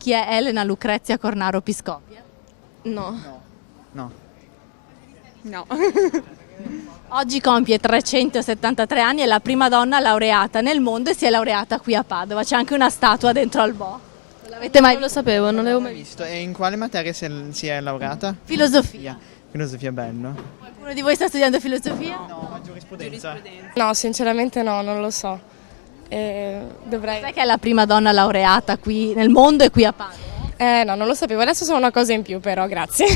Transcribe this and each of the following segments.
Chi è Elena Lucrezia Cornaro Piscopia? No. No. No. Oggi compie 373 anni, è la prima donna laureata nel mondo e si è laureata qui a Padova. C'è anche una statua dentro al Bo. Non l'avete mai Non lo sapevo, non l'avevo mai Visto. E in quale materia si è laureata? Filosofia. Filosofia, bello. Qualcuno di voi sta studiando filosofia? No, ma giurisprudenza. No, sinceramente no, non lo so. Dovrei... Sai che è la prima donna laureata qui nel mondo e qui a Padova? No, non lo sapevo. Adesso sono una cosa in più, però, grazie.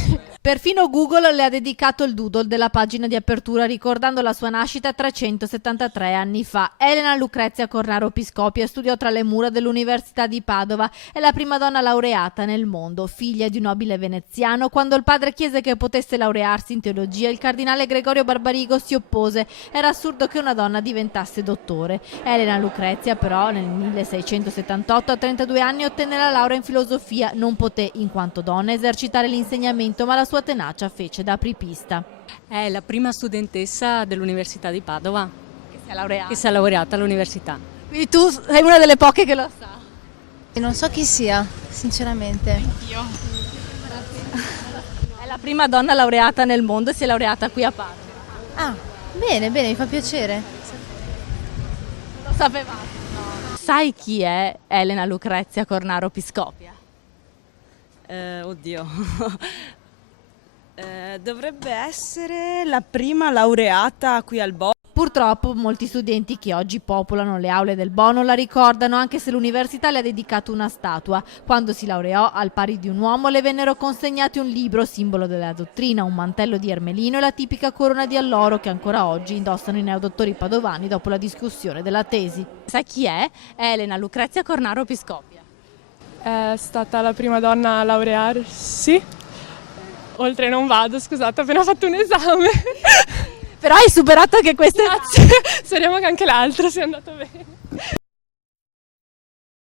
Perfino Google le ha dedicato il doodle della pagina di apertura ricordando la sua nascita 373 anni fa. Elena Lucrezia Cornaro Piscopia studiò tra le mura dell'Università di Padova, è la prima donna laureata nel mondo, figlia di un nobile veneziano. Quando il padre chiese che potesse laurearsi in teologia, il cardinale Gregorio Barbarigo si oppose. Era assurdo che una donna diventasse dottore. Elena Lucrezia però nel 1678 a 32 anni ottenne la laurea in filosofia. Non poté, in quanto donna, esercitare l'insegnamento, ma la sua tenacia fece da apripista. È la prima studentessa dell'Università di Padova Che si è laureata all'università. Quindi tu sei una delle poche che lo sa. Non so chi sia, sinceramente. È la prima donna laureata nel mondo e si è laureata qui a Padova. Ah, bene, bene, mi fa piacere. Lo sapevate? No. Sai chi è Elena Lucrezia Cornaro Piscopia? Oddio. Dovrebbe essere la prima laureata qui al Bo. Purtroppo molti studenti che oggi popolano le aule del Bo non la ricordano, anche se l'università le ha dedicato una statua. Quando si laureò, al pari di un uomo, le vennero consegnati un libro, simbolo della dottrina, un mantello di ermelino e la tipica corona di alloro che ancora oggi indossano i neodottori padovani dopo la discussione della tesi. Sai chi è? Elena Lucrezia Cornaro Piscopia. È stata la prima donna a laurearsi. Oltre non vado, scusate, ho appena fatto un esame. Però hai superato anche queste. Grazie, speriamo che anche l'altro sia andato bene.